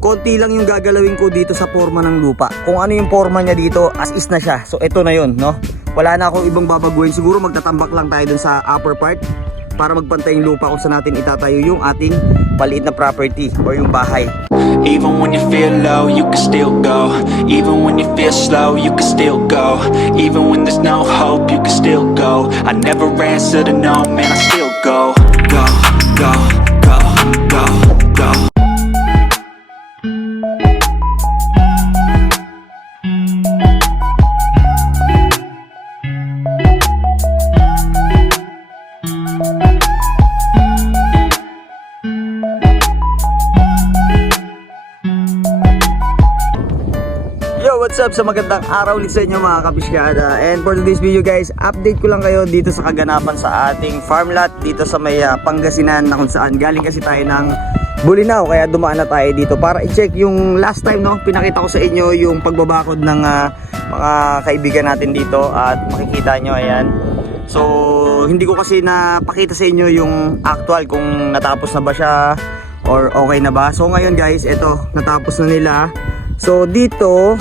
konti lang yung gagalawin ko dito sa forma ng lupa. Kung ano yung forma niya dito, as is na siya. So ito na yun, no? Wala na akong ibang babaguhin. Siguro magtatambak lang tayo dun sa upper part para magpantay yung lupa kung saan natin itatayo yung ating maliit na property or yung bahay. Even when you feel low, you can still go. Even when you feel slow, you can still go. Even when there's no hope, you can still go. I never answer to no, man, I still go. Go, go, go, go, go. What's up sa magandang araw ulit sa inyo mga kapiskada. And for today's video guys, update ko lang kayo dito sa kaganapan sa ating farm lot dito sa may Pangasinan, na kung saan galing kasi tayo ng Bolinao, kaya dumaan na tayo dito para i-check yung last time, no, pinakita ko sa inyo yung pagbabakod ng mga kaibigan natin dito at makikita nyo, ayan. So hindi ko kasi napakita sa inyo yung actual kung natapos na ba siya or okay na ba. So ngayon guys, ito natapos na nila. So dito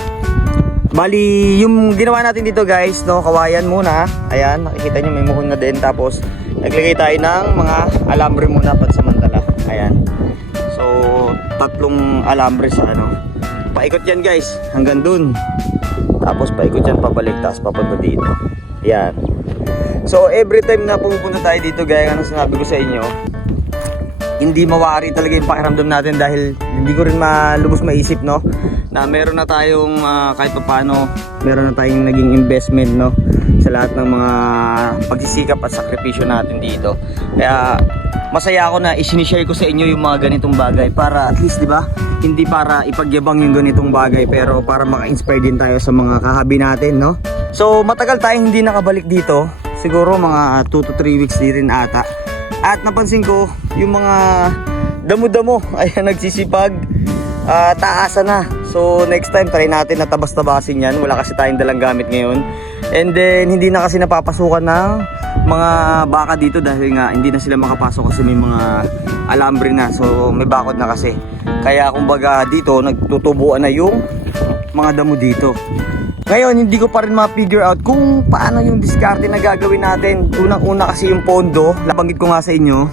bali, yung ginawa natin dito guys, no, kawayan muna. Ayan, nakikita nyo may muhon na din. Tapos, naglagay tayo ng mga alambre muna pansamantala. Ayan. So, 3 alambre sa ano. Paikot yan guys, hanggang dun. Tapos, paikot yan pabalik, tapos papunta dito. Ayan. So, every time na pumupunta tayo dito, gaya ng sinabi ko sa inyo, hindi mawari talaga yung pakiramdam natin dahil hindi ko rin malubos maisip, no, na meron na tayong kahit pa paano meron na tayong naging investment, no, sa lahat ng mga pagsisikap at sakripisyo natin dito. Kaya masaya ako na isinishare ko sa inyo yung mga ganitong bagay para at least, di ba, hindi para ipagyabang yung ganitong bagay pero para maka-inspire din tayo sa mga kahabi natin, no. So matagal tayong hindi nakabalik dito, siguro mga 2 to 3 weeks din rin ata. At napansin ko yung mga damo-damo ayan nagsisipag, taasa na. So next time try natin na tabas-tabasin yan. Wala kasi tayong dalang gamit ngayon. And then hindi na kasi napapasukan ng mga baka dito dahil nga hindi na sila makapasok kasi may mga alambre na. So may bakod na kasi. Kaya kumbaga dito nagtutubuan na yung mga damo dito. Ngayon, hindi ko pa rin ma-figure out kung paano yung diskarte na gagawin natin. Unang-una kasi yung pondo. Nabanggit ko nga sa inyo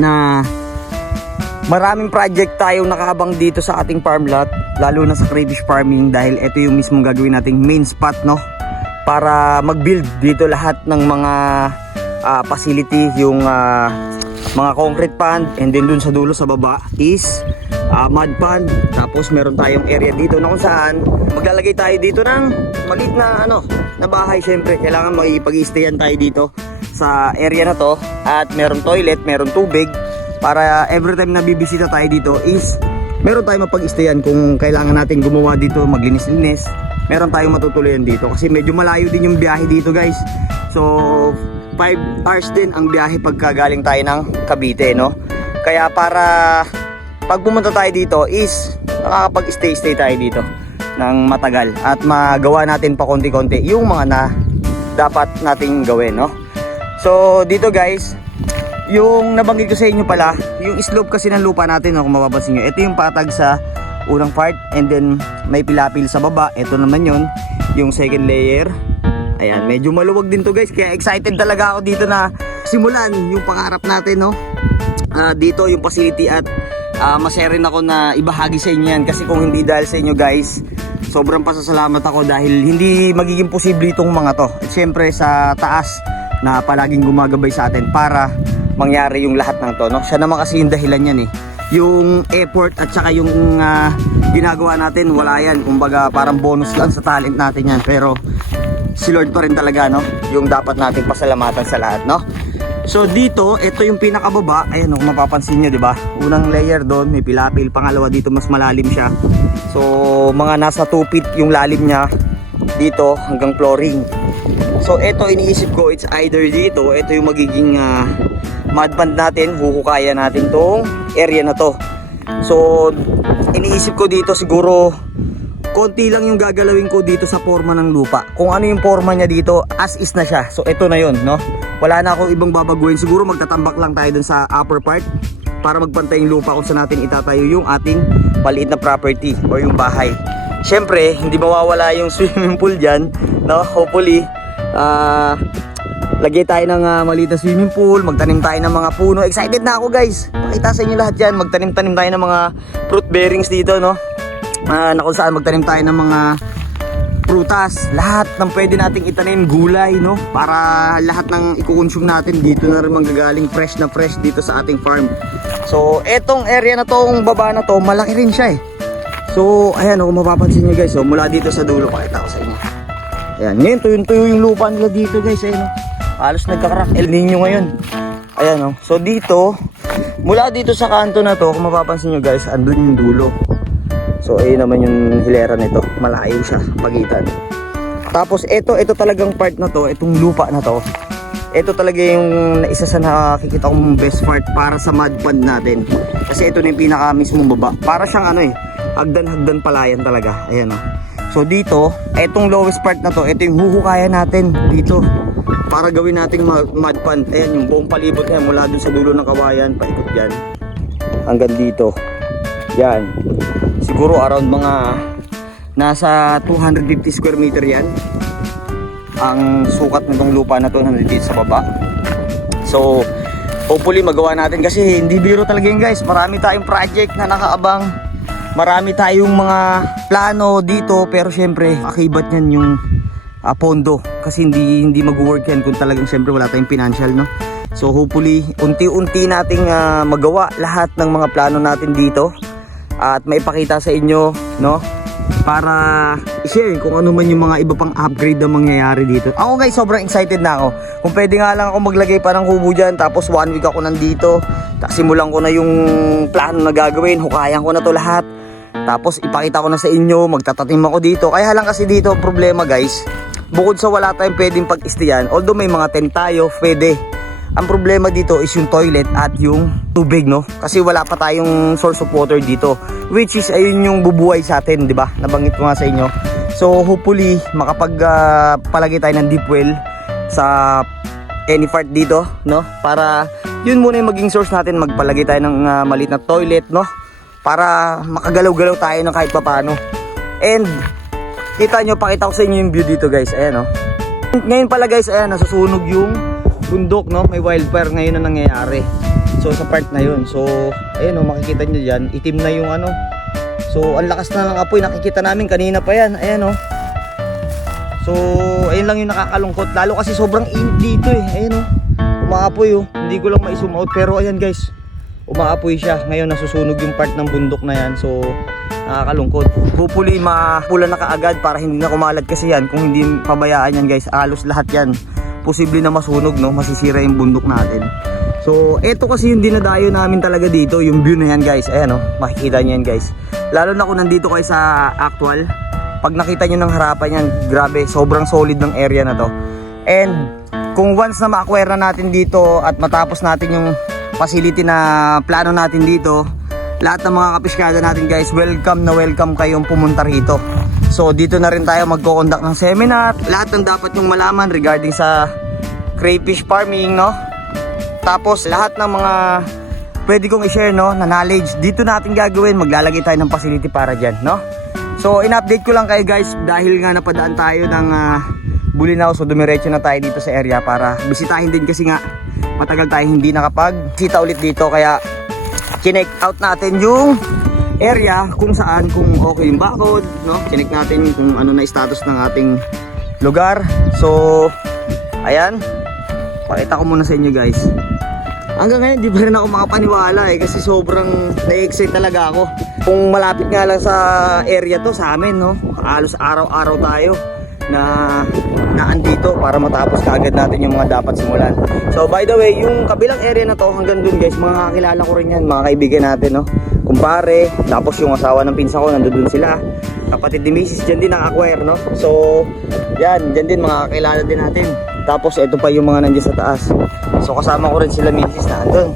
na maraming project tayong nakahabang dito sa ating farm lot, lalo na sa crayfish farming, dahil ito yung mismong gagawin nating main spot, no, para mag-build dito lahat ng mga facility, yung mga concrete pond, and then dun sa dulo sa baba is mud pond. Tapos meron tayong area dito na kung saan maglalagay tayo dito ng maliit na na bahay. Syempre kailangan makipag-i-stayan tayo dito sa area na to, at meron toilet, meron tubig, para every time na bibisita tayo dito is meron tayong mapag-i-stayan. Kung kailangan natin gumawa dito, maglinis-linis, meron tayong matutuluyan dito kasi medyo malayo din yung biyahe dito guys. So 5 hours din ang biyahe pagka galing tayo ng Cavite, no. Kaya para pag pumunta tayo dito is nakakapag-stay tayo dito ng matagal at magawa natin pa konti-konti yung mga na dapat nating gawin, no. So dito guys, yung nabanggit ko sa inyo pala, yung slope kasi ng lupa natin, no, kung mapapansin nyo, ito yung patag sa unang part, and then may pilapil sa baba. Ito naman yun, yung second layer. Ayan, medyo maluwag din to guys, kaya excited talaga ako dito na simulan yung pangarap natin, no. Dito yung facility, at masaya rin ako na ibahagi sa inyo yan, kasi kung hindi dahil sa inyo guys, sobrang pasasalamat ako dahil hindi magiging posible itong mga to. At syempre sa taas na palaging gumagabay sa atin para mangyari yung lahat ng to, no. Siya naman kasi yung dahilan yan eh. Yung effort at saka yung ginagawa natin, wala yan. Kumbaga parang bonus lang sa talent natin yan, pero si Lord pa rin talaga, no, yung dapat nating pasalamatan sa lahat, no. So dito, ito yung pinakababa. Ayan, kung mapapansin nyo, diba? Unang layer doon, may pilapil. Pangalawa dito, mas malalim siya. So mga nasa 2 feet yung lalim niya dito hanggang flooring. So ito, iniisip ko, it's either dito, ito yung magiging mud pond natin. Huhukaya natin tong area na to. So iniisip ko dito siguro konti lang yung gagalawin ko dito sa forma ng lupa. Kung ano yung forma niya dito, as is na siya. So ito na yun, no. Wala na akong ibang babaguhin. Siguro magtatambak lang tayo dun sa upper part para magpantay yung lupa kung saan natin itatayo yung ating maliit na property or yung bahay. Syempre, hindi mawawala yung swimming pool dyan, no? Hopefully, lagay tayo ng maliit na swimming pool, magtanim tayo ng mga puno. Excited na ako guys, pakita sa inyo lahat yan. Magtanim-tanim tayo ng mga fruit bearings dito, no? Na kung saan magtanim tayo ng mga prutas, lahat ng pwede nating itanim, gulay, no? Para lahat ng i-consume natin dito na rin manggagaling fresh na fresh dito sa ating farm. So, etong area na to, baba na to, malaki rin siya eh. So, ayan, kung mapapansin nyo guys, so, mula dito sa dulo, pakita ko sa inyo. Ayan, ngayon, tuyo yung lupa nila dito guys, ayan o. Halos nagkakarak El Nino ngayon. Ayan o. So, dito, mula dito sa kanto na to, kung mapapansin nyo guys, andun yung dulo. So, ayun naman yung hilera nito. Malayo siya, pagitan. Tapos, ito talagang part na to, itong lupa na to. Ito talaga yung isa sa nakikita kong best part para sa mud pond natin. Kasi ito na yung pinaka mismong baba. Para siyang ano eh, hagdan-hagdan palayan talaga. Ayan o. So, dito, itong lowest part na to, ito yung huhukayan natin dito. Para gawin nating mud pond. Ayan, yung buong palibot niya mula dun sa dulo ng kawayan, paikot yan. Hanggang dito. Yan. Siguro around mga nasa 250 square meter yan. Ang sukat nitong lupa na to nandito sa baba. So, hopefully magawa natin kasi hindi biro talaga yun guys. Marami tayong project na nakaabang. Marami tayong mga plano dito. Pero syempre, akibat yan yung pondo. Kasi hindi mag-work yan kung talagang syempre wala tayong financial, no? So hopefully, unti-unti nating magawa lahat ng mga plano natin dito. At maipakita sa inyo, no? Para i-share kung ano man yung mga iba pang upgrade na mangyayari dito. Ako guys, sobrang excited na ako. Kung pwede nga lang ako maglagay pa ng kubo dyan, tapos 1 week ako nandito, simulan ko na yung plano na gagawin, hukayan ko na to lahat. Tapos ipakita ko na sa inyo, magtatatim ako dito. Kaya lang kasi dito ang problema guys, bukod sa wala tayong pwedeng pag-istayan, although may mga tent tayo, pwede. Ang problema dito is yung toilet at yung tubig, no? Kasi wala pa tayong source of water dito, which is ayun yung bubuhay sa atin, di ba? Nabanggit ko nga sa inyo. So hopefully makapagpalagay tayo ng deep well sa any part dito, no? Para yun muna yung maging source natin, magpalagay tayo ng maliit na toilet, no? Para makagalaw-galaw tayo ng kahit papano. And kita nyo, pakita ko sa inyo yung view dito guys. Ayan, no? Ngayon pala guys, ayan, nasusunog yung bundok, no? May wildfire ngayon na nangyayari. So sa part na yun. So ayan, no, makikita nyo dyan, itim na yung ano. So ang lakas na ng apoy, nakikita namin kanina pa yan. Ayan, no? So ayun lang yung nakakalungkot. Lalo kasi sobrang init dito eh. Ayan, no? Umaapoy, oh. Hindi ko lang ma-zoom out. Pero ayan guys, umaapoy siya. Ngayon nasusunog yung part ng bundok na yan. So nakakalungkot. Hopefully mapula na kaagad para hindi na kumalat kasi yan. Kung hindi pabayaan yan guys, halos lahat yan posible na masunog, no? Masisira yung bundok natin. So eto kasi yung dinadayo namin talaga dito, yung view na yan guys. Ayan, no? Makikita nyo yan guys. Lalo na kung nandito kayo sa actual, pag nakita nyo ng harapan yan, grabe, sobrang solid ng area na to. And kung once na ma-acquire na natin dito at matapos natin yung facility na plano natin dito, lahat ng mga kapiskada natin guys, welcome na welcome kayong pumunta rito. So dito na rin tayo magko-conduct ng seminar, lahat ng dapat yung malaman regarding sa crayfish farming, no? Tapos lahat ng mga pwede kong i-share, no, na knowledge, dito natin gagawin, maglalagay tayo ng facility para dyan, no? So in-update ko lang kayo guys dahil nga napadaan tayo ng Bulinaw, so dumiretso na tayo dito sa area para bisitahin din kasi nga matagal tayo hindi nakapag-sita ulit dito, kaya chinek out natin yung area kung saan, kung okay yung bakod, no? Chinek natin kung ano na status ng ating lugar. So ayan, pakita ko muna sa inyo guys. Hanggang ngayon di pa rin ako makapaniwala eh, kasi sobrang na-excite talaga ako. Kung malapit nga lang sa area to sa amin, no? Halos araw-araw tayo na naandito para matapos kaagad natin yung mga dapat simulan. So by the way, yung kabilang area na to hanggang dun guys, mga kakilala ko rin yan, mga kaibigan natin, no? Kumpare, tapos yung asawa ng pinsa ko nandun sila, kapatid ni Mrs. dyan din naka-acquire, no? So yan, dyan din mga kakilala din natin. Tapos ito pa yung mga nandiyan sa taas. So kasama ko rin sila Mrs. na andun.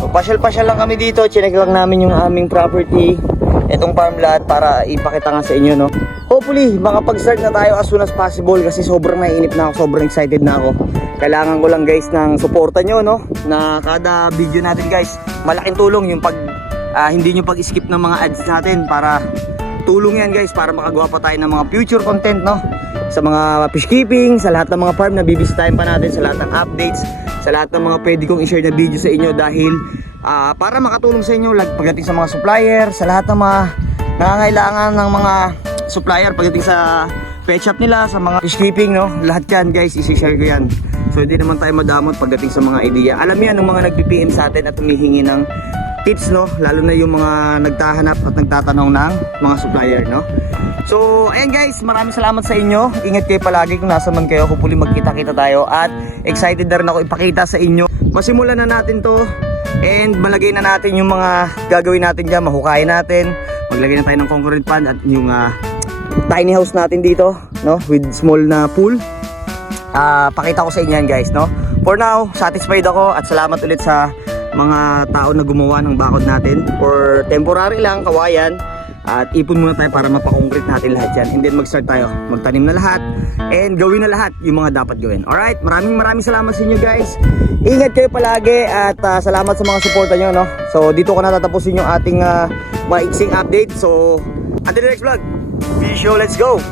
So pasyal-pasyal lang kami dito, chinek lang namin yung aming property. itong farm lot para ipakita nga sa inyo, no. Hopefully makapag-start na tayo as soon as possible kasi sobrang naiinip na ako, sobrang excited na ako. Kailangan ko lang guys ng suporta nyo, no, na kada video natin guys, malaking tulong yung pag hindi nyo pag-skip ng mga ads natin, para tulong yan guys para makagawa pa tayo ng mga future content, no, sa mga fish keeping, sa lahat ng mga farm na bibisitahin pa natin, sa lahat ng updates, sa lahat ng mga pwede kong i-share na video sa inyo, dahil para makatulong sa inyo pagdating sa mga supplier, sa lahat ng mga nangangailangan ng mga supplier pagdating sa pet shop nila, sa mga fish keeping, no, lahat yan guys isi-share ko yan. So hindi naman tayo madamot pagdating sa mga idea. Alam yan ng mga nag-PM sa atin at humihingi ng tips, no, lalo na yung mga nagtahanap at nagtatanong ng mga supplier, no. So ayan guys, maraming salamat sa inyo. Ingat kayo palagi kung nasa man kayo. Hopefully magkita-kita tayo at excited na rin ako ipakita sa inyo. Masimulan na natin to and malagay na natin yung mga gagawin natin dyan, mahukayin natin, maglagay na tayo ng concrete pad at yung tiny house natin dito, no, with small na pool. Pakita ko sa inyo yan guys, no. For now, satisfied ako at salamat ulit sa mga tao na gumawa ng bakod natin. For temporary lang, kawayan, at ipon muna tayo para mapakongkrete natin lahat yan, and then mag-start tayo, magtanim na lahat and gawin na lahat yung mga dapat gawin. Alright, maraming salamat sa inyo guys. Ingat kayo palagi at salamat sa mga suporta nyo, no. So dito ko na tatapusin yung ating maiksing update. So until the next vlog, fish show, let's go.